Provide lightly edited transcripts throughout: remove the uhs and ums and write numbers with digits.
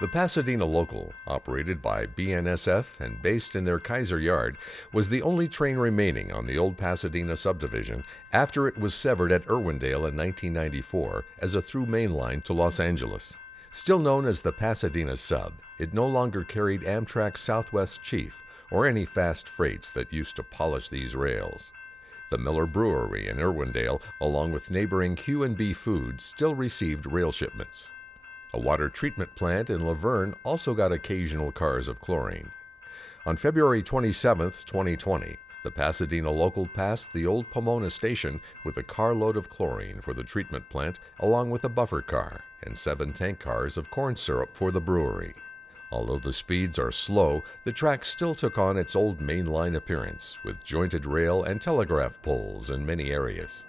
The Pasadena Local, operated by BNSF and based in their Kaiser Yard, was the only train remaining on the old Pasadena subdivision after it was severed at Irwindale in 1994 as a through main line to Los Angeles. Still known as the Pasadena Sub, it no longer carried Amtrak's Southwest Chief or any fast freights that used to polish these rails. The Miller Brewery in Irwindale, along with neighboring Q&B Foods, still received rail shipments. A water treatment plant in Laverne also got occasional cars of chlorine. On February 27, 2020, the Pasadena Local passed the old Pomona station with a carload of chlorine for the treatment plant, along with a buffer car and 7 tank cars of corn syrup for the brewery. Although the speeds are slow, the track still took on its old mainline appearance, with jointed rail and telegraph poles in many areas.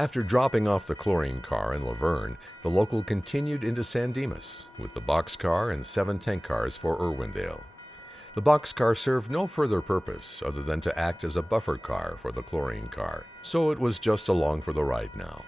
After dropping off the chlorine car in Laverne, the Local continued into San Dimas with the boxcar and 7 tank cars for Irwindale. The boxcar served no further purpose other than to act as a buffer car for the chlorine car, so it was just along for the ride now.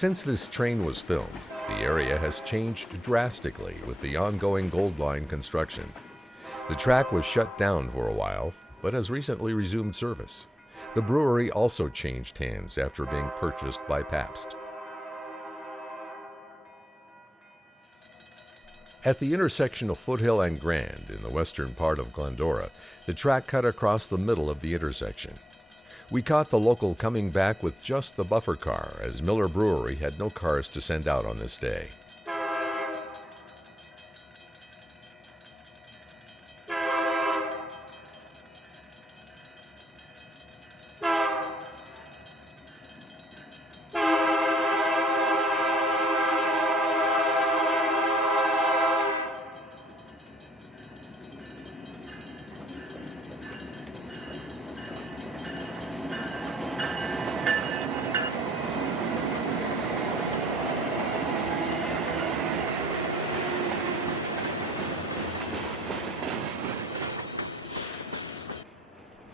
Since this train was filmed, the area has changed drastically with the ongoing Gold Line construction. The track was shut down for a while, but has recently resumed service. The brewery also changed hands after being purchased by Pabst. At the intersection of Foothill and Grand in the western part of Glendora, the track cut across the middle of the intersection. We caught the Local coming back with just the buffer car, as Miller Brewery had no cars to send out on this day.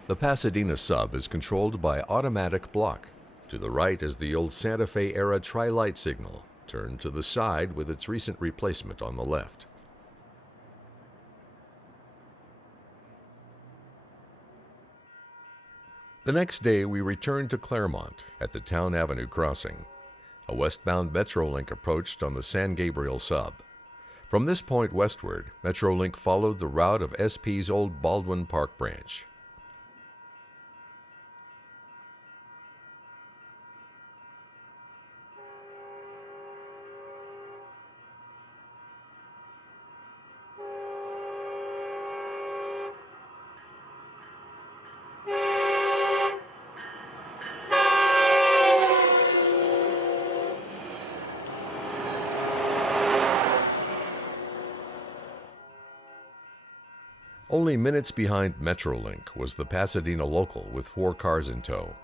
The Pasadena Sub is controlled by automatic block. To the right is the old Santa Fe era tri-light signal, turned to the side with its recent replacement on the left. The next day we returned to Claremont at the Town Avenue crossing. A westbound Metrolink approached on the San Gabriel Sub. From this point westward, Metrolink followed the route of SP's old Baldwin Park branch. Only minutes behind Metrolink was the Pasadena Local with 4 cars in tow.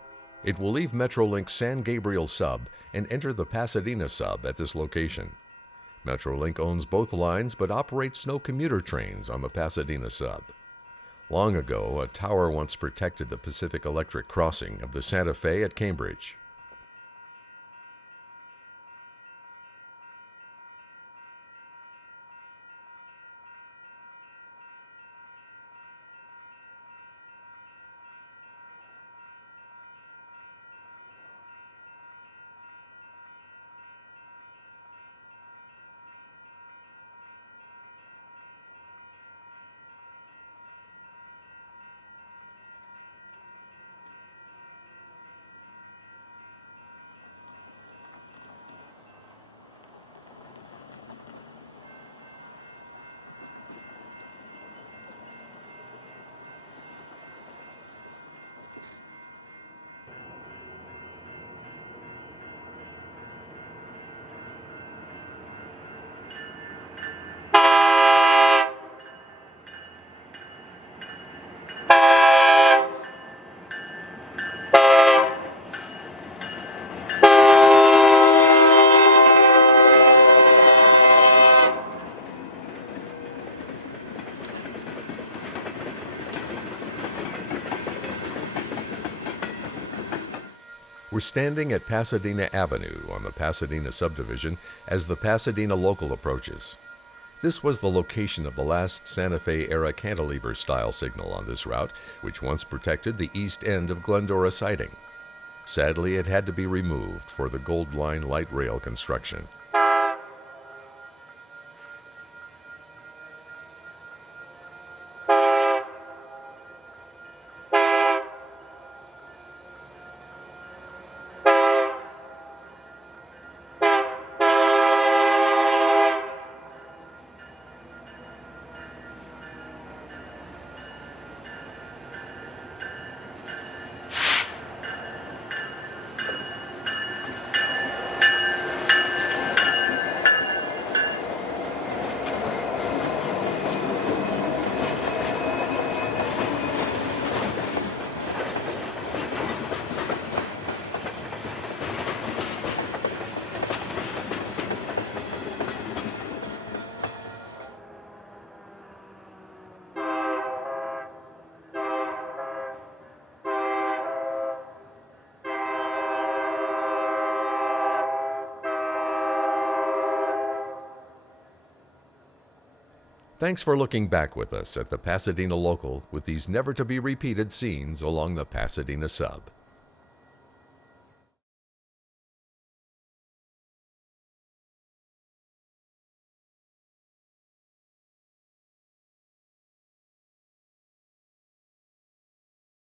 It will leave Metrolink's San Gabriel sub and enter the Pasadena sub at this location. Metrolink owns both lines but operates no commuter trains on the Pasadena sub. Long ago, a tower once protected the Pacific Electric crossing of the Santa Fe at Cambridge. We're standing at Pasadena Avenue on the Pasadena subdivision as the Pasadena Local approaches. This was the location of the last Santa Fe-era cantilever-style signal on this route, which once protected the east end of Glendora siding. Sadly, it had to be removed for the Gold Line light rail construction. Thanks for looking back with us at the Pasadena Local with these never-to-be-repeated scenes along the Pasadena sub.